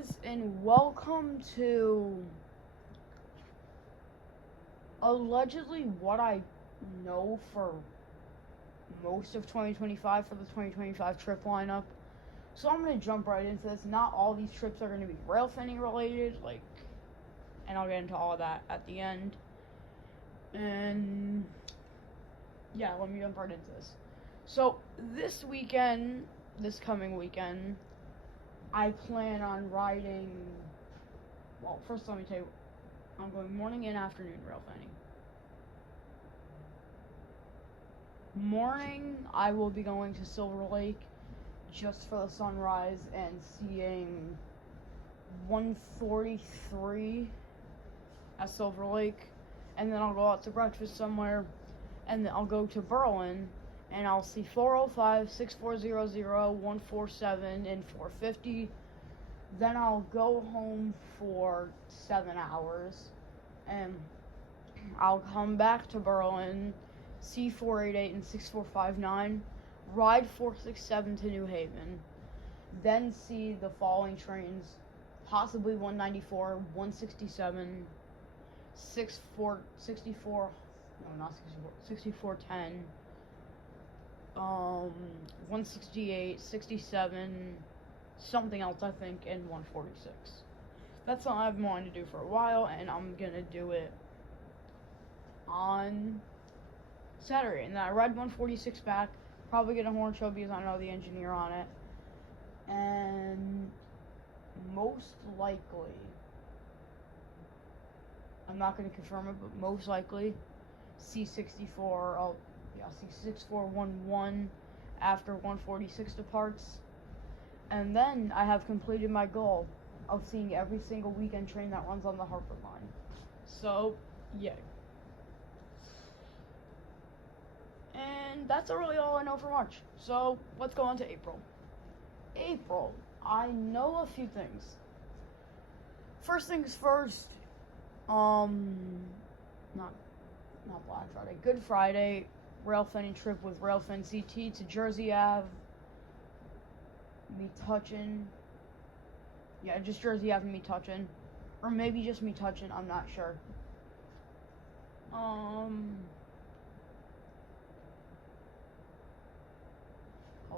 guys, and welcome to allegedly what I know for most of 2025 for the 2025 trip lineup. So I'm going to jump right into this. Not all these trips are going to be Railfanning related, and I'll get into all of that at the end. And yeah, let me jump right into this. So this coming weekend, I plan on riding, well, first let me tell you, I'm going morning and afternoon Railfanning. Morning, I will be going to Silver Lake just for the sunrise and seeing 143 at Silver Lake, and then I'll go out to breakfast somewhere, and then I'll go to Berlin, and I'll see 405, 6400, 147, and 450. Then I'll go home for 7 hours, and I'll come back to Berlin, see 488 and 6459, ride 467 to New Haven, then see the following trains, possibly 194, 167, 6410, 168, 67, something else I think, and 146. That's something I've been wanting to do for a while, and I'm gonna do it on Saturday. And then I ride 146 back, probably get a horn show because I know the engineer on it, and most likely, I'm not going to confirm it, but most likely C64, C6411 after 146 departs. And then I have completed my goal of seeing every single weekend train that runs on the Hartford line. So, yeah. And that's really all I know for March. So, let's go on to April. April, I know a few things. First things first, not Black Friday, Good Friday, Railfanning trip with Railfan CT to Jersey Ave, Metuchen, just Jersey Ave and Metuchen, or maybe just Metuchen, I'm not sure. What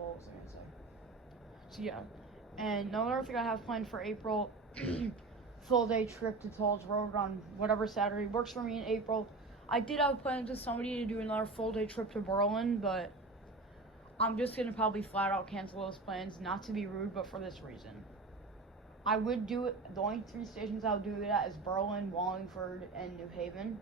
was I gonna say? So yeah, and another thing I have planned for April, full day trip to Toll's Road on whatever Saturday works for me in April. I did have plans with somebody to do another full day trip to Berlin, but I'm just gonna probably flat out cancel those plans, not to be rude, but for this reason. I would do it, the only 3 stations I would do it at is Berlin, Wallingford, and New Haven.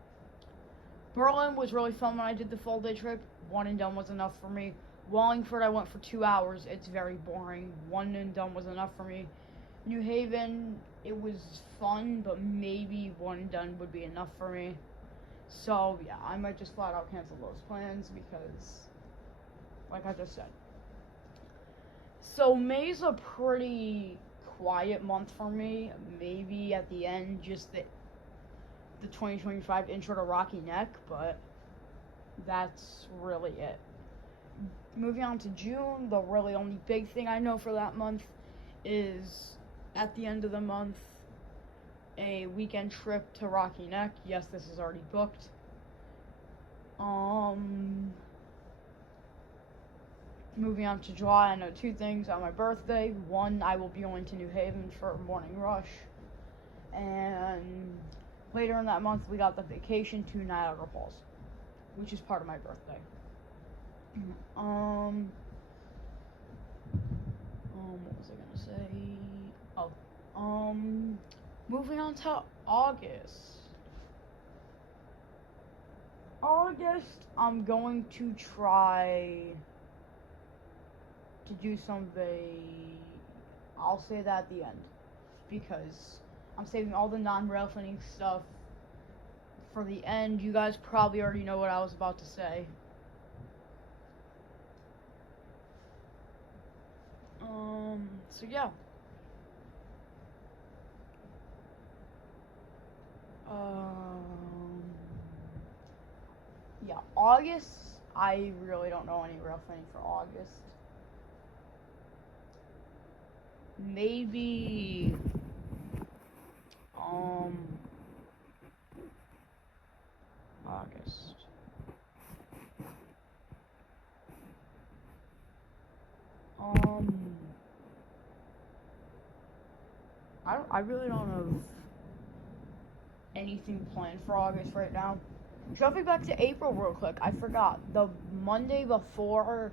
Berlin was really fun when I did the full day trip. 1 and done was enough for me. Wallingford, I went for 2 hours. It's very boring. 1 and done was enough for me. New Haven, it was fun, but maybe 1 and done would be enough for me. So, yeah, I might just flat out cancel those plans because, like I just said. So, May's a pretty quiet month for me. Maybe at the end, just the 2025 intro to Rocky Neck, but that's really it. Moving on to June, the really only big thing I know for that month is at the end of the month, a weekend trip to Rocky Neck. Yes, this is already booked. Moving on to July, I know 2 things. On my birthday, 1, I will be going to New Haven for a morning rush. And later in that month, we got the vacation to Niagara Falls, which is part of my birthday. What was I gonna say? Moving on to August. I'm going to try to do something. I'll say that at the end, because I'm saving all the non-Railfanning stuff for the end. You guys probably already know what I was about to say. So yeah. August, I really don't know any Railfanning for August. Maybe August. I really don't have anything planned for August right now. Jumping back to April real quick, I forgot. The Monday before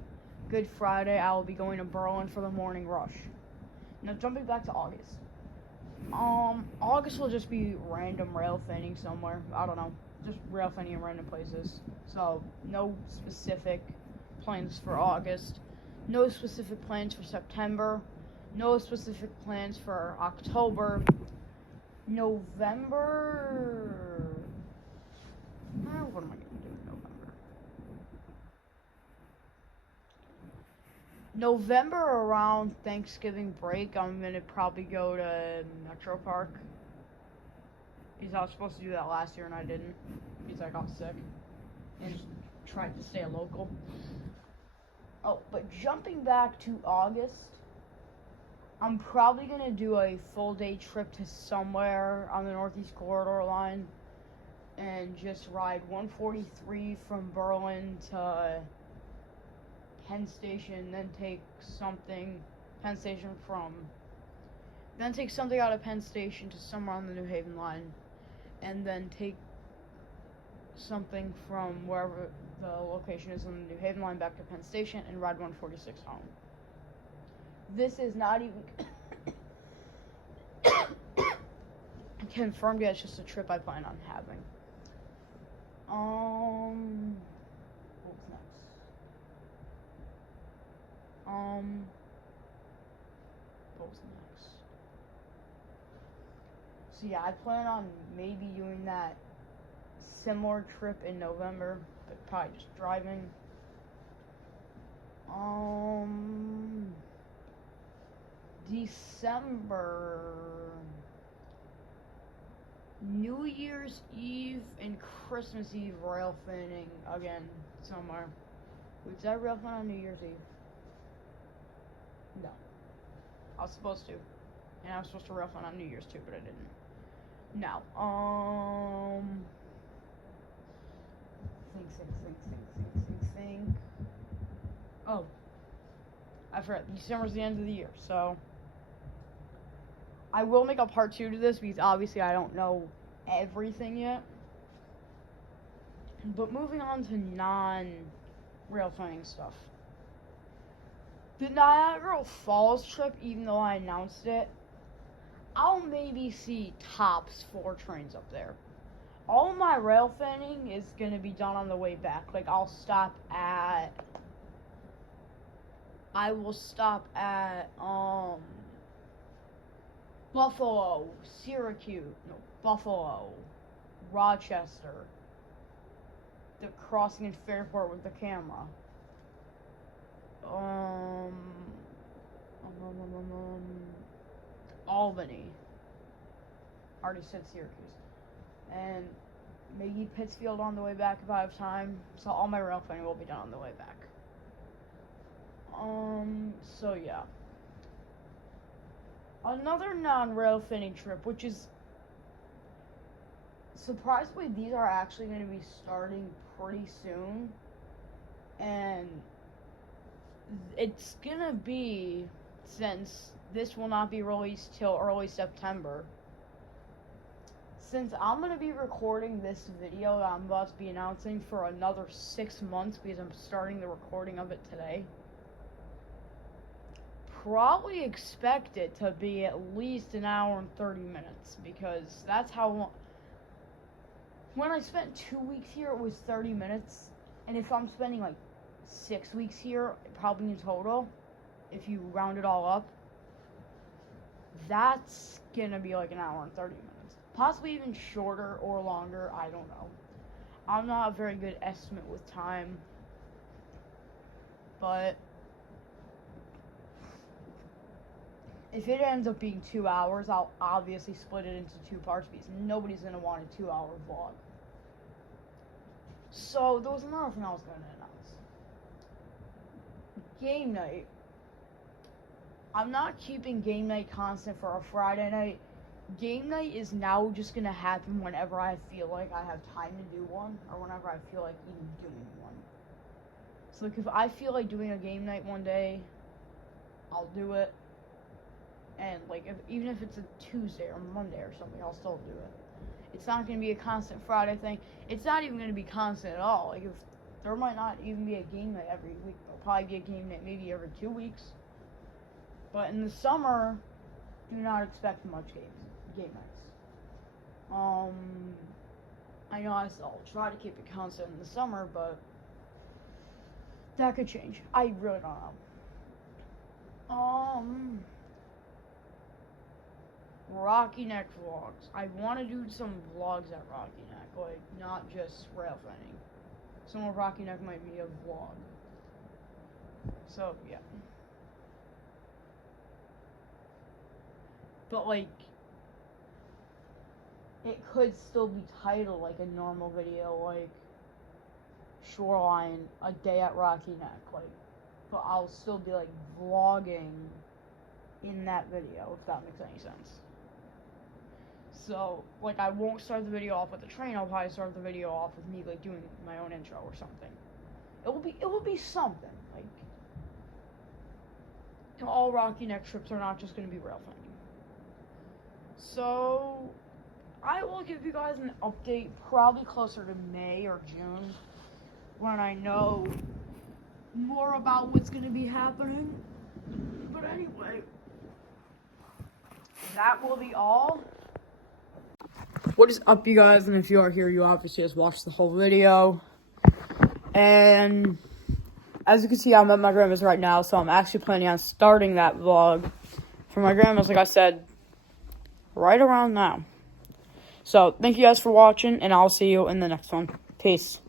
Good Friday, I will be going to Berlin for the morning rush. Now, jumping back to August. August will just be random rail fanning somewhere. I don't know. Just rail fanning in random places. So, no specific plans for August. No specific plans for September. No specific plans for October. November. What am I going to do in November? November around Thanksgiving break, I'm going to probably go to Metro Park. Because I was supposed to do that last year and I didn't. Because I got sick. And just tried to stay local. Oh, but jumping back to August, I'm probably going to do a full day trip to somewhere on the Northeast Corridor line and just ride 143 from Berlin to Penn Station, then take something out of Penn Station to somewhere on the New Haven line, and then take something from wherever the location is on the New Haven line back to Penn Station and ride 146 home. This is not even confirmed yet. It's just a trip I plan on having. What's next? What's next? So yeah, I plan on maybe doing that similar trip in November, but probably just driving. December, New Year's Eve and Christmas Eve rail fanning again somewhere. Did I rail fan on New Year's Eve? No. I was supposed to. And I was supposed to rail fan on New Year's too, but I didn't. No. Think. Oh. I forgot. December's the end of the year, so I will make a part 2 to this because obviously I don't know everything yet. But moving on to non-rail fanning stuff. The Niagara Falls trip, even though I announced it, I'll maybe see tops 4 trains up there. All my rail fanning is going to be done on the way back. Like, I will stop at Buffalo, Buffalo, Rochester, the crossing in Fairport with the camera, Albany, already said Syracuse, and maybe Pittsfield on the way back if I have time. So all my rail fanning will be done on the way back. So yeah. Another non-rail fanning trip, which is surprisingly, these are actually going to be starting pretty soon, and it's going to be, since this will not be released till early September, since I'm going to be recording this video that I'm about to be announcing for another 6 months because I'm starting the recording of it today, probably expect it to be at least an hour and 30 minutes because that's how long. When I spent 2 weeks here, it was 30 minutes, and if I'm spending like 6 weeks here, probably in total, if you round it all up, that's gonna be like an hour and 30 minutes. Possibly even shorter or longer, I don't know. I'm not a very good estimate with time, but if it ends up being 2 hours, I'll obviously split it into 2 parts because nobody's going to want a 2-hour vlog. So, there was another thing I was going to announce. Game night. I'm not keeping game night constant for a Friday night game night is now just gonna happen whenever I feel like I have time to do one, or whenever I feel like even doing one. So, like, if I feel like doing a game night one day, I'll do it. And, like, even if it's a Tuesday or Monday or something, I'll still do it. It's not going to be a constant Friday thing. It's not even going to be constant at all. Like, if there might not even be a game night every week. There'll probably be a game night maybe every 2 weeks. But in the summer, do not expect much game nights. I know I'll try to keep it constant in the summer, but that could change. I really don't know. Rocky Neck vlogs. I want to do some vlogs at Rocky Neck, like, not just Railfanning. Some of Rocky Neck might be a vlog. So, yeah. But, like, it could still be titled like a normal video, like, Shoreline, a day at Rocky Neck, like, but I'll still be, like, vlogging in that video, if that makes any sense. So, like, I won't start the video off with the train. I'll probably start the video off with me, like, doing my own intro or something. It will be something. Like, all Rocky Neck trips are not just going to be Railfanning. So, I will give you guys an update probably closer to May or June, when I know more about what's going to be happening. But anyway, that will be all. What is up, you guys? And if you are here, you obviously just watched the whole video. And as you can see, I'm at my grandma's right now, so I'm actually planning on starting that vlog for my grandma's, like I said, right around now. So, thank you guys for watching, and I'll see you in the next one. Peace.